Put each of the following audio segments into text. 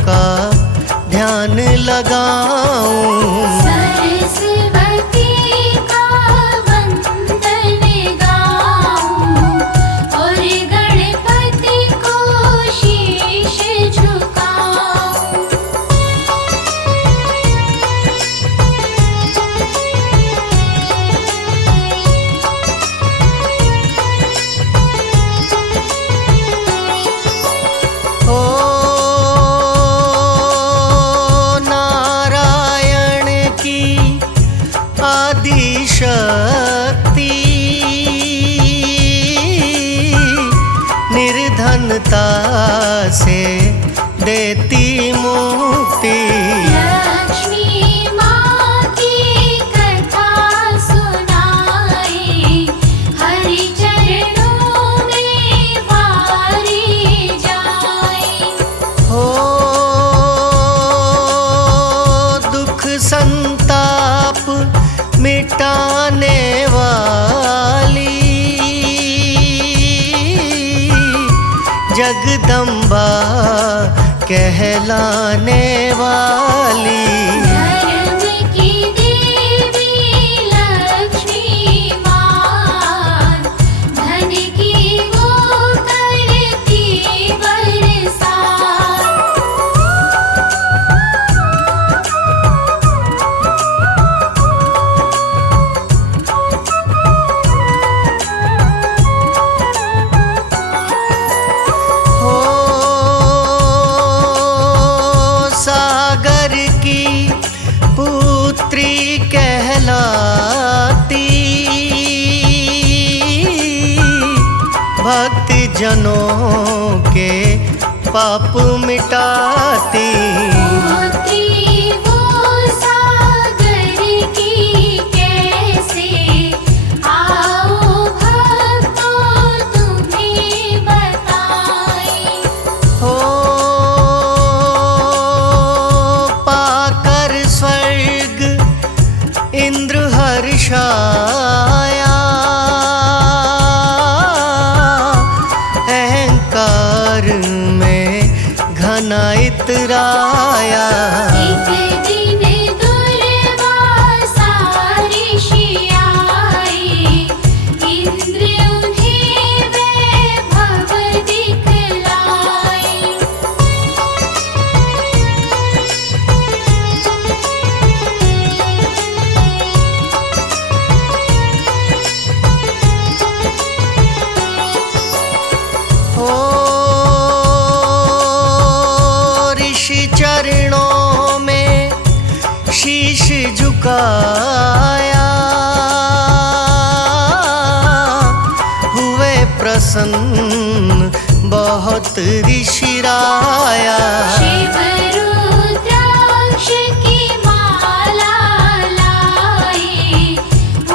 का ध्यान लगाऊं। सरस्वती का वंदन गाऊं और गणपति को शीश झुकाऊं। ओ नारायण की आदिशक्ति, निर्धनता से देती मुक्ति। लक्ष्मी माँ की कथा सुनाए, हरि चरणों में वारी जाए। हो दुख संताप मिटाने वाली, जगदम्बा कहलाने वाली। धर्म की देवी लक्ष्मी माँ, धन की वो करती बरसात। हो सागर की पुत्री कहलाती, भक्त जनों के पाप मिटाती। होती वो सागर की कैसे, आओ भक्तों तुम्हें बताएं। हो पाकर स्वर्ग इंद्र हर्षाया, अहंकार में घना इतराया। एक दिन दुर्वासा ऋषि आए, इंद्र उन्हें वैभव दिखलाए। हो ऋषि चरणों में शीश झुकाया, हुए प्रसन्न बहुत ऋषि राया। शिव रुद्राक्ष की माला लाए,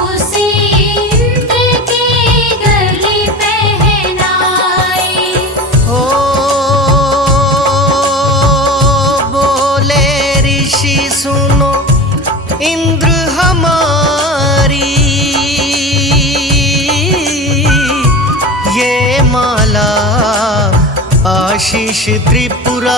उसे इंद्र के गले पहनाए। हो बोले ऋषि सुनो इंद्र हमारी, ये माला आशीष त्रिपुरारी।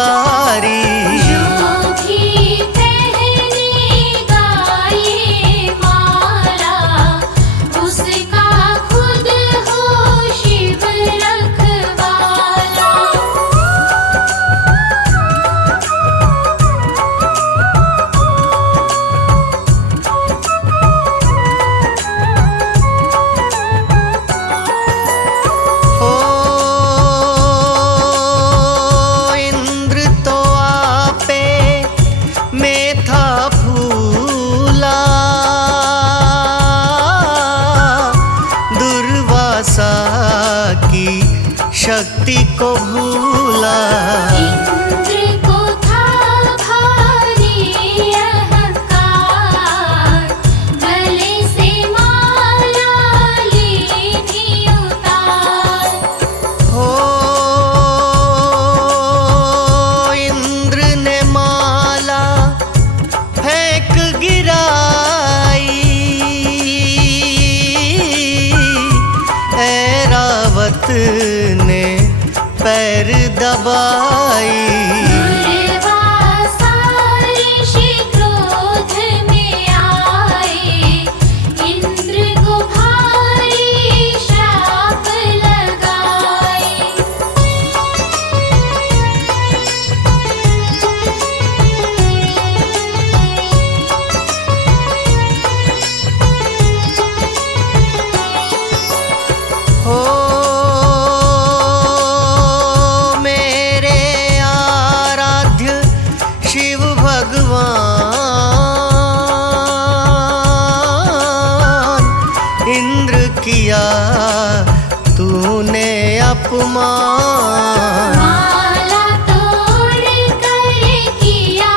अपमान। माला तोड़ कर किया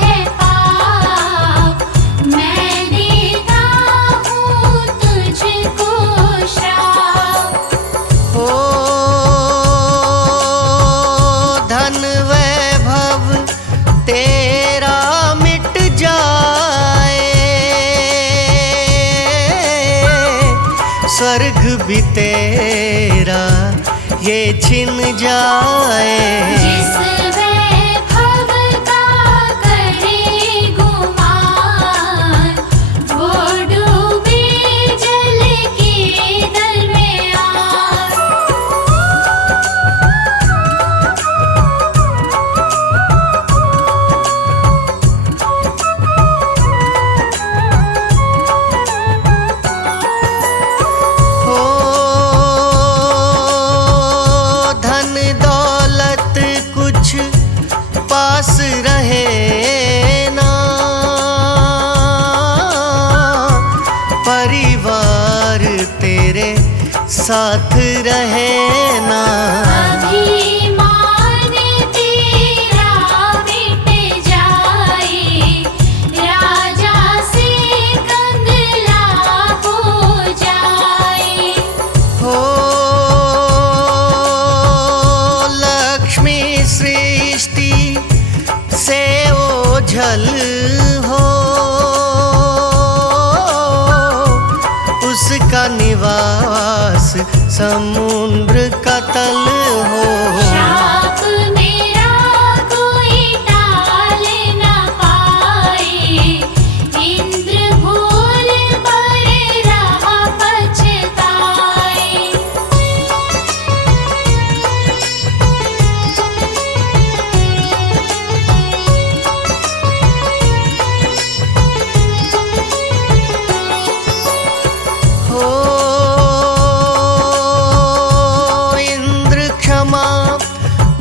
है पाप, मैं देता हूँ तुझको श्राप। हो धन वैभव तेरा मिट जाए, स्वर्ग भी तेरा ये छिन जाए। जिस वैभव का करे गुमान, वो डूबे जल के दरमियान। हो धन दौलत कुछ पास रहे ना, परिवार तेरे साथ रहे ना। अभिमान तेरा मिट जाए, राजा से कंगला हो जाए। हो लक्ष्मी सृष्टि से ओझल हो, उसका निवास समुद्र का तल हो। श्राप मेरा कोई टाल न पाए, इंद्र भूल पर रहा पछताए। हो इंद्र क्षमा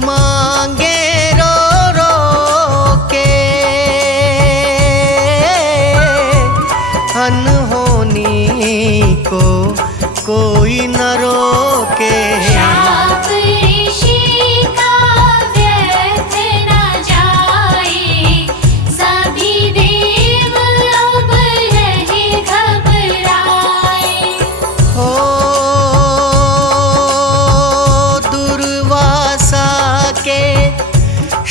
मांगे रो रो के, अनहोनी को कोई न रोके। श्राप ऋषि का व्यर्थ न जाए, सभी देव अब रहे घबराए। हो दुर्वासा के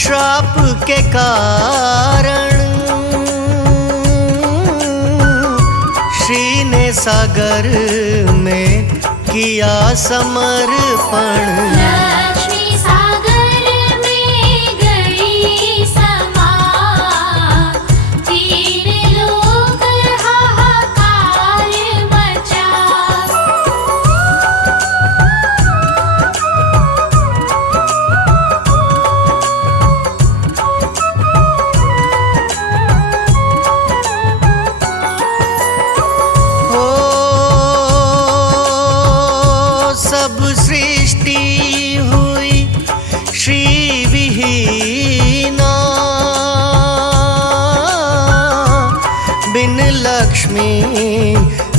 श्राप के कारण, श्री ने सागर में किया समर्पण। लक्ष्मी सागर में गई समा, तीन लोक हाहाकार मचा। हो सब सृष्टि हुई श्री विहीना, बिन लक्ष्मी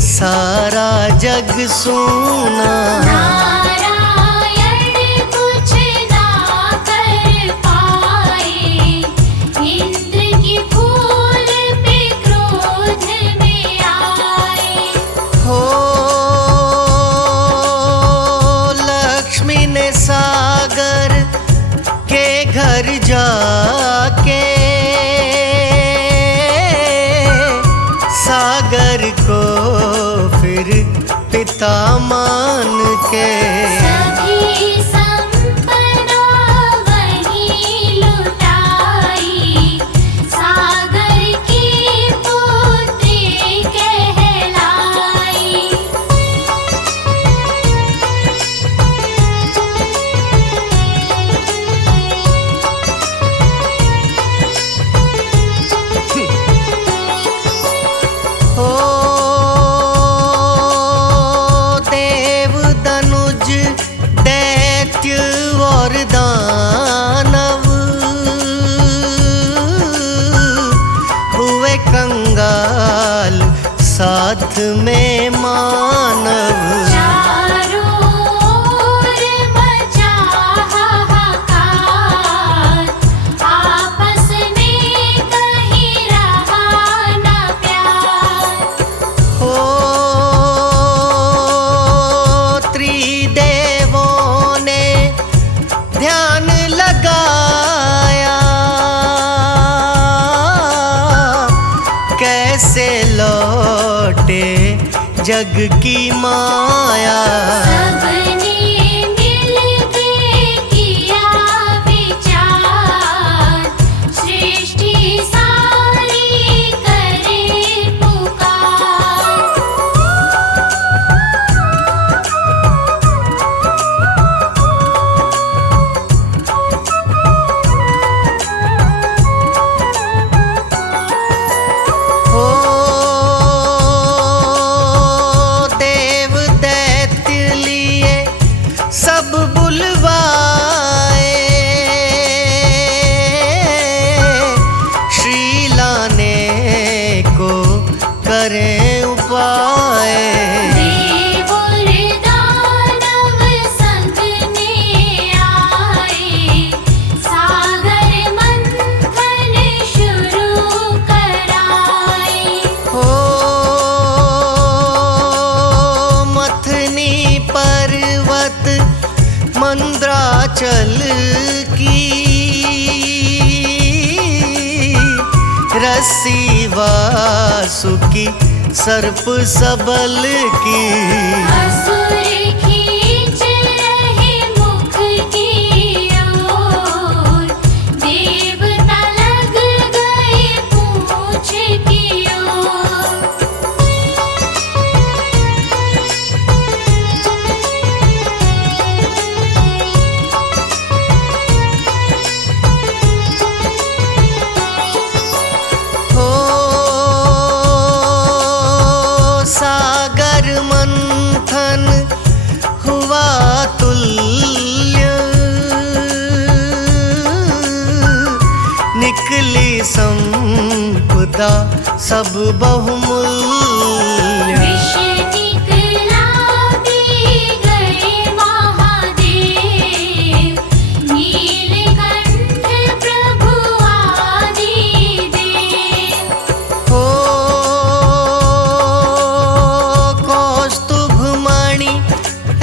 सारा जग सूना। नारायण कुछ ना कर पाए, इंद्र की फूल पे क्रोध में आए। हो लक्ष्मी ने सागर के घर जाके, सागर को फिर पिता मान के। सभी संपदा वहीं लुटाई, सागर की पुत्री कहलाई। हो देव धनुज दैत्य और दानव हुए कंगाल साथ में मानव। चारों ओर जग की माया। सबने मिलके किया विचार, सृष्टि सारी करे पुकार। ओ देव दैत्य लिए सब बुलवाए, श्री लाने को करें उपाय। देव और दानव संग में आए, सागर मंथन शुरू कराए। हो मथनी पर्वत मंद्राचल की, रस्सी वासुकी सर्प सबल की। असुर खींच रहे मुख की ओर, देवता लग गए पूंछ की ओर। हो सागर मंथन हुआ तुल्य, निकली संपदा सब बहुमूल्य। विष निकला पी गए महादेव, नीलकंठ प्रभु आदिदेव। हो कौस्तुभ मणि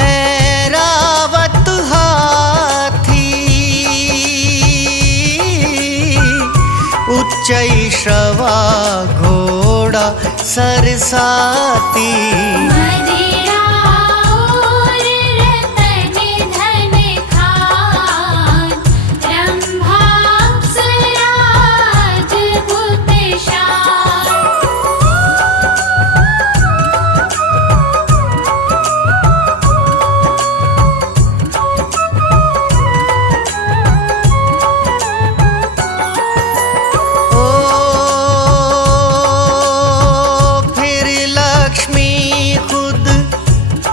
ऐरावत हाथी, उच्चैश्रवा घोड़ा सरसाती। मदिरा और रतन धन खान, रंभाप्सरा अद्भुत शान। ओ फिर लक्ष्मी खुद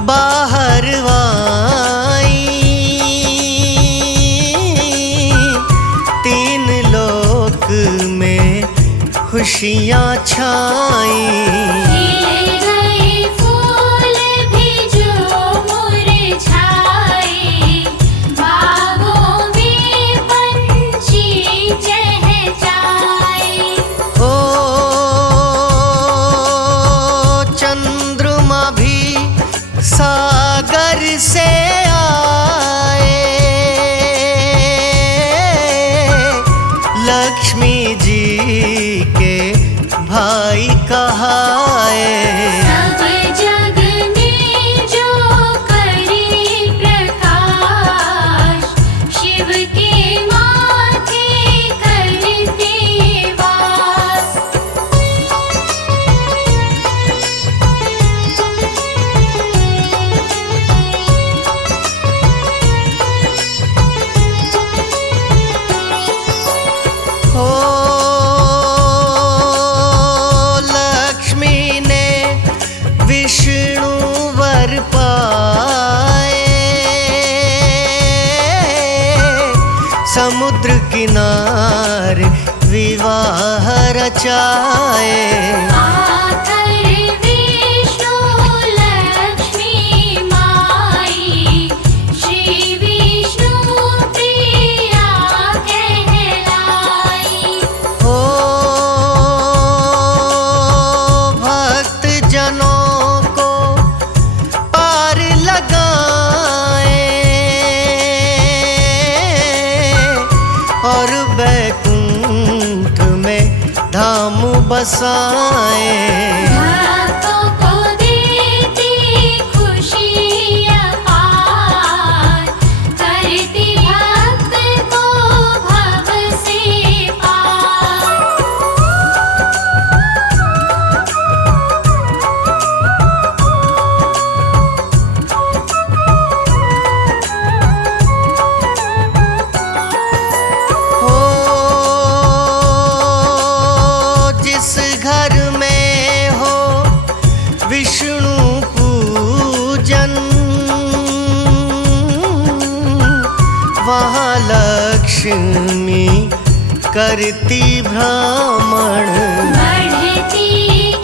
बाहर आई, तीन लोक में खुशियाँ छाई। खिल गए फूल भी जो मुरझाए, बागों में पंछी चहचहाए। ओ चंद्रमा भी सागर से आए, लक्ष्मी जी के भाई कहाए। सब जग में जो करे प्रकाश, शिव के माथे करते वास। हो लक्ष्मी ने विष्णु वर पाए, समुद्र किनारे विवाह रचाए। आकर विष्णु लक्ष्मी माई, श्री विष्णु प्रिया कहलाई। हो भक्त जनों को पार लगाए, और बैकुंठ में धाम बसाए। भक्तों को देख महालक्ष्मी करती भ्रमण। बढ़ती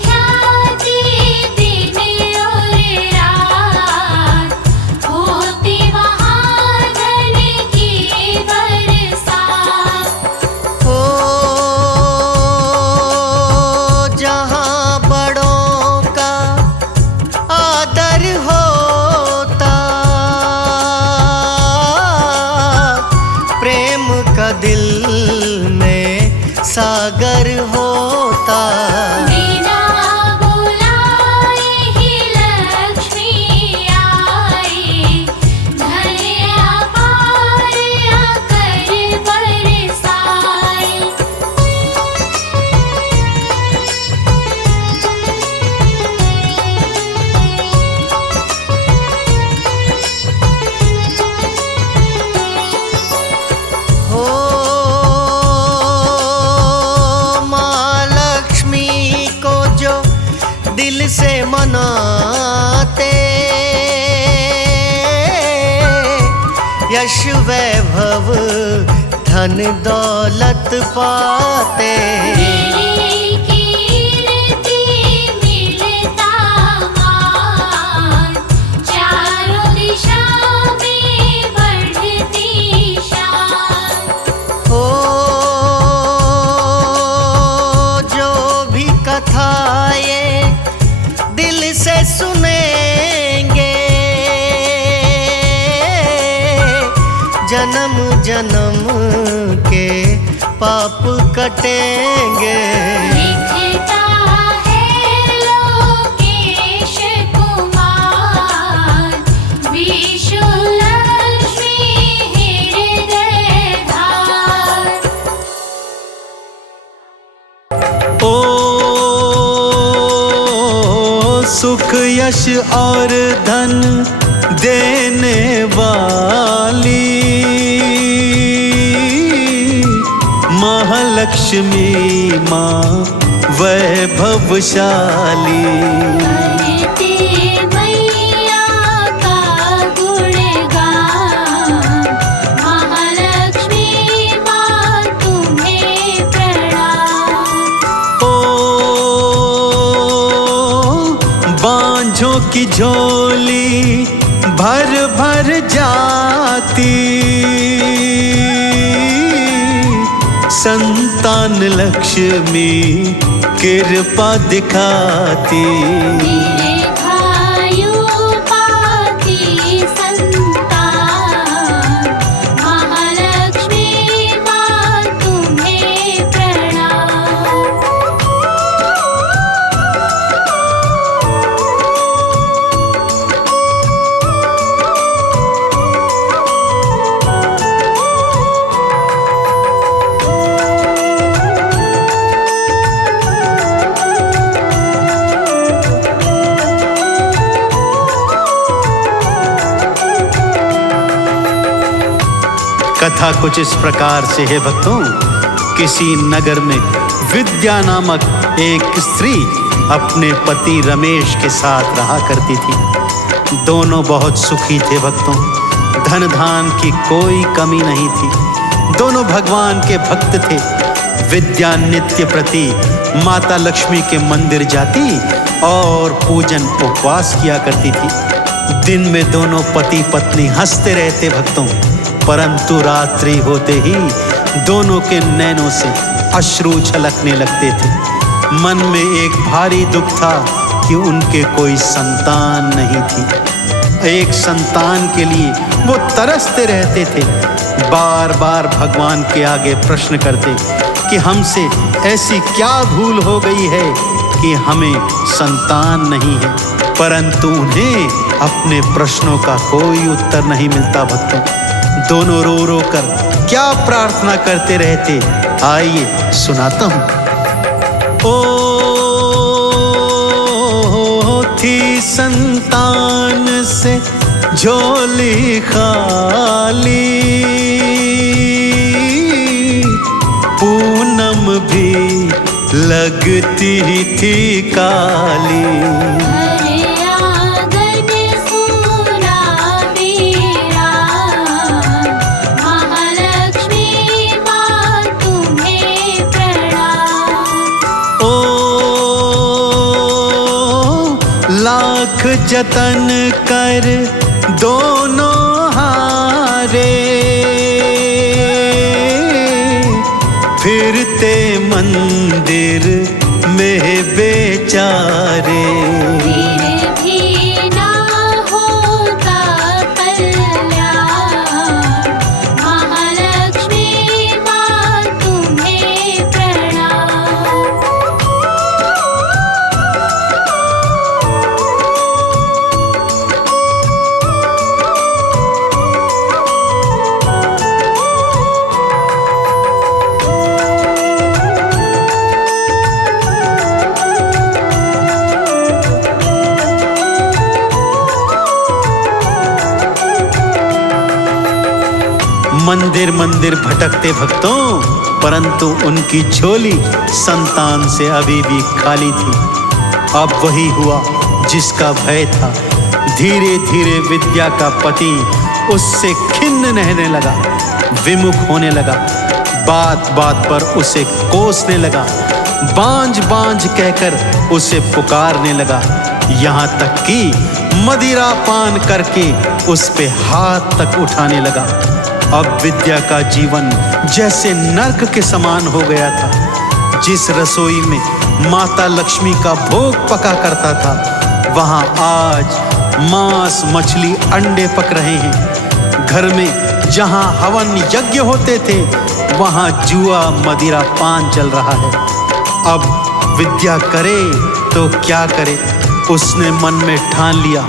ख्याति दिन और रात, होती वहाँ धन की बरसात। हो जहाँ बड़ों का आदर होता, प्रेम का दिल में सागर होता। बिना बुलाए ही लक्ष्मी आई, धन अपार आकर बरसाई। हो माँ लक्ष्मी को जो दिल से मनाते, यश वैभव धन दौलत पाते। मेरी कीर्ति मिलता मान, चारों दिशा में बढ़ती शान। हो जो भी कथा ये दिल से सुनेंगे, जन्म जन्म के पाप कटेंगे। लिखता है लोकेश कुमार, विष्णु लक्ष्मी हृदयधार। ओ सुख यश और धन देने वाली महालक्ष्मी माँ वैभवशाली। करते मैया का गुणगान, महालक्ष्मी माँ तुम्हें प्रणाम। ओ बांझों की झोली भर भर जाती, संतान लक्ष्मी कृपा दिखाती। दीर्घायु पाती संतान, महालक्ष्मी माँ तुम्हें प्रणाम। कथा कुछ इस प्रकार से है भक्तों। किसी नगर में विद्या नामक एक स्त्री अपने पति रमेश के साथ रहा करती थी। दोनों बहुत सुखी थे भक्तों, धन धान की कोई कमी नहीं थी। दोनों भगवान के भक्त थे। विद्या नित्य प्रति माता लक्ष्मी के मंदिर जाती और पूजन उपवास किया करती थी। दिन में दोनों पति पत्नी हंसते रहते भक्तों, परंतु रात्रि होते ही दोनों के नैनों से अश्रु छलकने लगते थे। मन में एक भारी दुख था कि उनके कोई संतान नहीं थी। एक संतान के लिए वो तरसते रहते थे। बार बार भगवान के आगे प्रश्न करते कि हमसे ऐसी क्या भूल हो गई है कि हमें संतान नहीं है, परंतु उन्हें अपने प्रश्नों का कोई उत्तर नहीं मिलता भक्तों। दोनों रो रो कर क्या प्रार्थना करते रहते, आइए सुनाता हूँ। ओ थी संतान से झोली खाली, पूनम भी लगती थी काली। महालक्ष्मी लाख जतन कर दोनों हारे, फिरते मंदिर में बेचारे। फिर भी ना होता कल्याण, महालक्ष्मी माँ तुम्हें प्रणाम। मंदिर मंदिर भटकते भक्तों, परंतु उनकी झोली संतान से अभी भी खाली थी। अब वही हुआ जिसका भय था। धीरे धीरे विद्या का पति उससे खिन्न रहने लगा, विमुख होने लगा, बात बात पर उसे कोसने लगा, बांझ बांझ कहकर उसे पुकारने लगा, यहाँ तक कि मदिरा पान करके उस पे हाथ तक उठाने लगा। अब विद्या का जीवन जैसे नर्क के समान हो गया था। जिस रसोई में माता लक्ष्मी का भोग पका करता था, वहाँ आज मांस मछली अंडे पक रहे हैं। घर में जहाँ हवन यज्ञ होते थे, वहाँ जुआ मदिरा पान चल रहा है। अब विद्या करे तो क्या करे। उसने मन में ठान लिया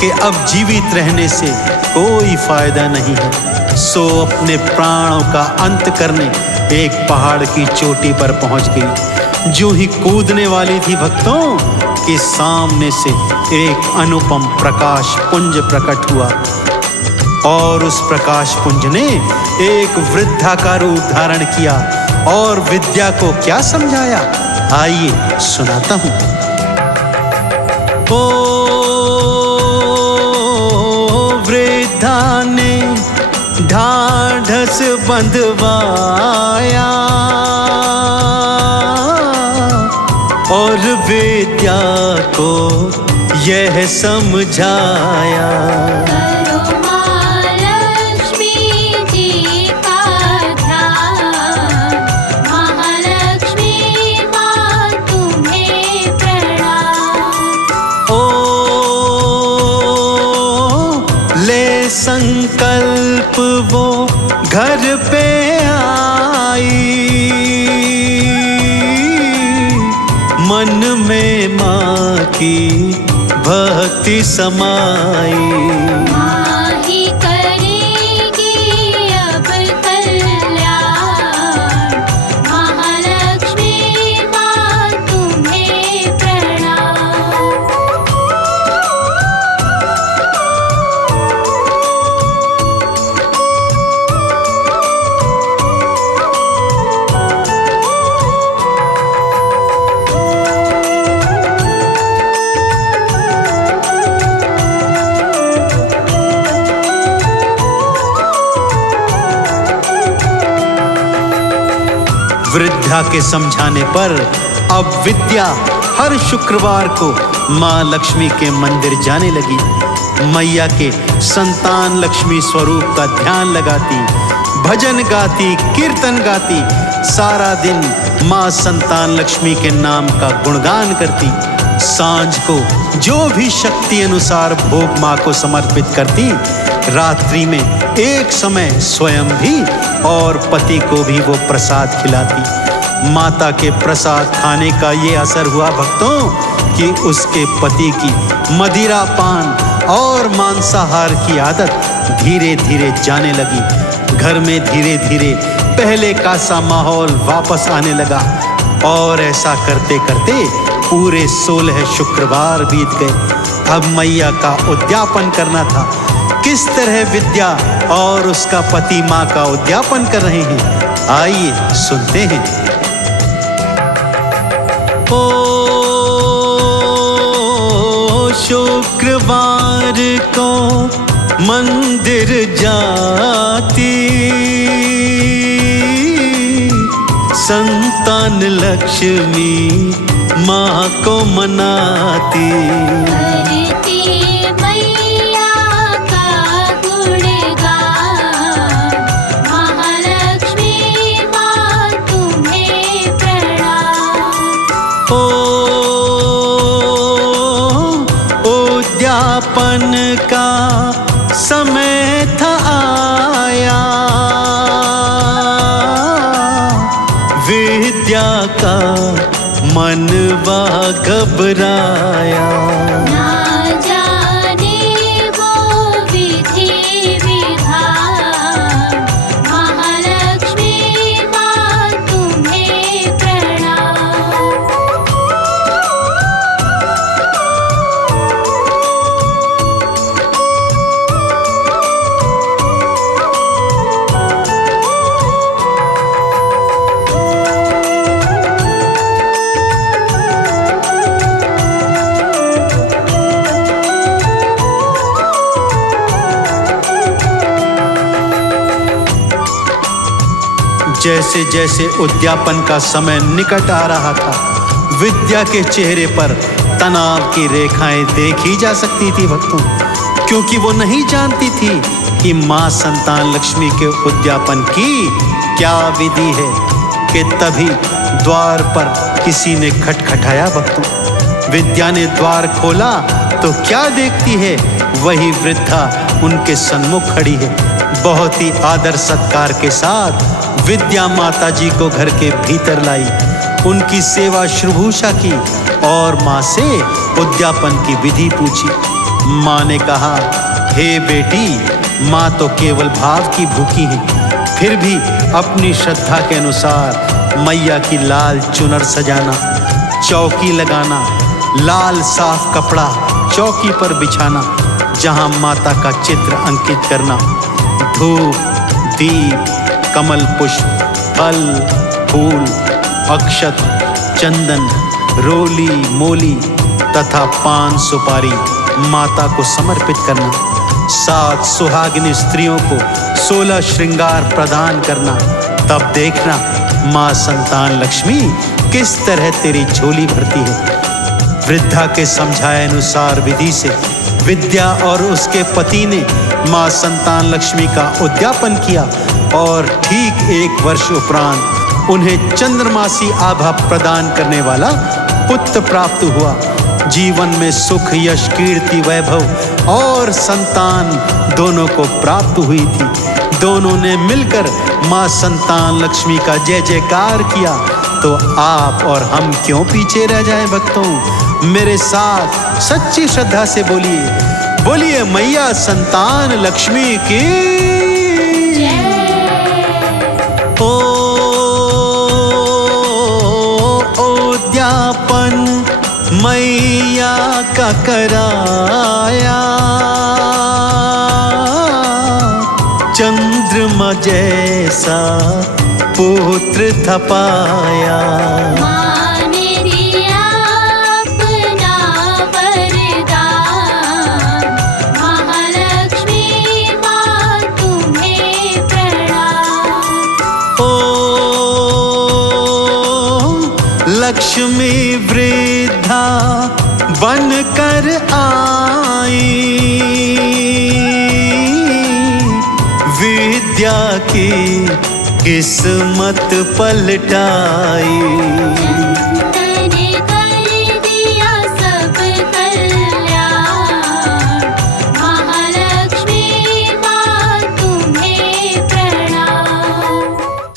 कि अब जीवित रहने से कोई फायदा नहीं है। सो अपने प्राणों का अंत करने एक पहाड़ की चोटी पर पहुंच गई। जो ही कूदने वाली थी भक्तों, कि सामने से एक अनुपम प्रकाश पुंज प्रकट हुआ और उस प्रकाश पुंज ने एक वृद्धा का रूप धारण किया और विद्या को क्या समझाया, आइए सुनाता हूं। ओ वृद्धा ने ढाढ़स बंधवाया और विद्या को यह समझाया। करो माँ लक्ष्मी जी का ध्यान, महालक्ष्मी माँ तुम्हें प्रणाम। ओ ले संकल्प वो घर पे आई, मन में माँ की भक्ति समाई। माँ ही करेगी अब कल्याण, महालक्ष्मी माँ तुम्हें प्रणाम। वृद्धा के समझाने पर अब विद्या हर शुक्रवार को माँ लक्ष्मी के मंदिर जाने लगी। मैया के संतान लक्ष्मी स्वरूप का ध्यान लगाती, भजन गाती, कीर्तन गाती, सारा दिन माँ संतान लक्ष्मी के नाम का गुणगान करती। सांझ को जो भी शक्ति अनुसार भोग माँ को समर्पित करती, रात्रि में एक समय स्वयं भी और पति को भी वो प्रसाद खिलाती। माता के प्रसाद खाने का ये असर हुआ भक्तों कि उसके पति की मदिरा पान और मांसाहार की आदत धीरे धीरे जाने लगी। घर में धीरे धीरे पहले का सा माहौल वापस आने लगा और ऐसा करते करते पूरे 16 शुक्रवार बीत गए। अब मैया का उद्यापन करना था। किस तरह विद्या और उसका पति माँ का उद्यापन कर रहे हैं, आइए सुनते हैं। ओ शुक्रवार को मंदिर जाती, संतान लक्ष्मी माँ को मनाती। करती मैया का गुणगान, महालक्ष्मी माँ तुम्हें प्रणाम। उद्यापन का समय था आया, विद्या का मनवा घबराया। ना जाने वो विधि विधान, महालक्ष्मी माँ तुम्हें प्रणाम। जैसे जैसे उद्यापन का समय निकट आ रहा था, विद्या के चेहरे पर तनाव की रेखाएं देखी जा सकती थी भक्तों, क्योंकि वो नहीं जानती थी कि मां संतान लक्ष्मी के उद्यापन की क्या विधि है। कि तभी द्वार पर किसी ने खटखटाया भक्तों। विद्या ने द्वार खोला तो क्या देखती है, वही वृद्धा उनके सन्मुख खड़ी है। बहुत ही आदर सत्कार के साथ विद्या माता जी को घर के भीतर लाई, उनकी सेवा शुश्रूषा की और माँ से उद्यापन की विधि पूछी। माँ ने कहा, हे बेटी, माँ तो केवल भाव की भूखी है, फिर भी अपनी श्रद्धा के अनुसार मैया की लाल चुनर सजाना, चौकी लगाना, लाल साफ कपड़ा चौकी पर बिछाना, जहाँ माता का चित्र अंकित करना, धूप, दीप, कमल पुष्प, फल, फूल, अक्षत, चंदन, रोली, मोली तथा पान सुपारी माता को समर्पित करना, 7 सुहागिनी स्त्रियों को 16 श्रृंगार प्रदान करना। तब देखना माँ संतान लक्ष्मी किस तरह तेरी झोली भरती है। वृद्धा के समझाए अनुसार विधि से विद्या और उसके पति ने माँ संतान लक्ष्मी का उद्यापन किया और ठीक 1 वर्ष उपरांत उन्हें चंद्रमासी आभा प्रदान करने वाला पुत्र प्राप्त हुआ। जीवन में सुख, यश, कीर्ति, वैभव और संतान दोनों को प्राप्त हुई थी। दोनों ने मिलकर माँ संतान लक्ष्मी का जय जयकार किया। तो आप और हम क्यों पीछे रह जाएं भक्तों? मेरे साथ सच्ची श्रद्धा से बोलिए, बोलिए मैया संतान लक्ष्मी की। उद्यापन मैया का कराया, चंद्रमा जैसा पुत्र था पाया। माँ ने दिया अपना वरदान, महालक्ष्मी माँ तुम्हें प्रणाम। ओ लक्ष्मी वृद्धा बनकर आई, विद्या की किस्मत पलटाई।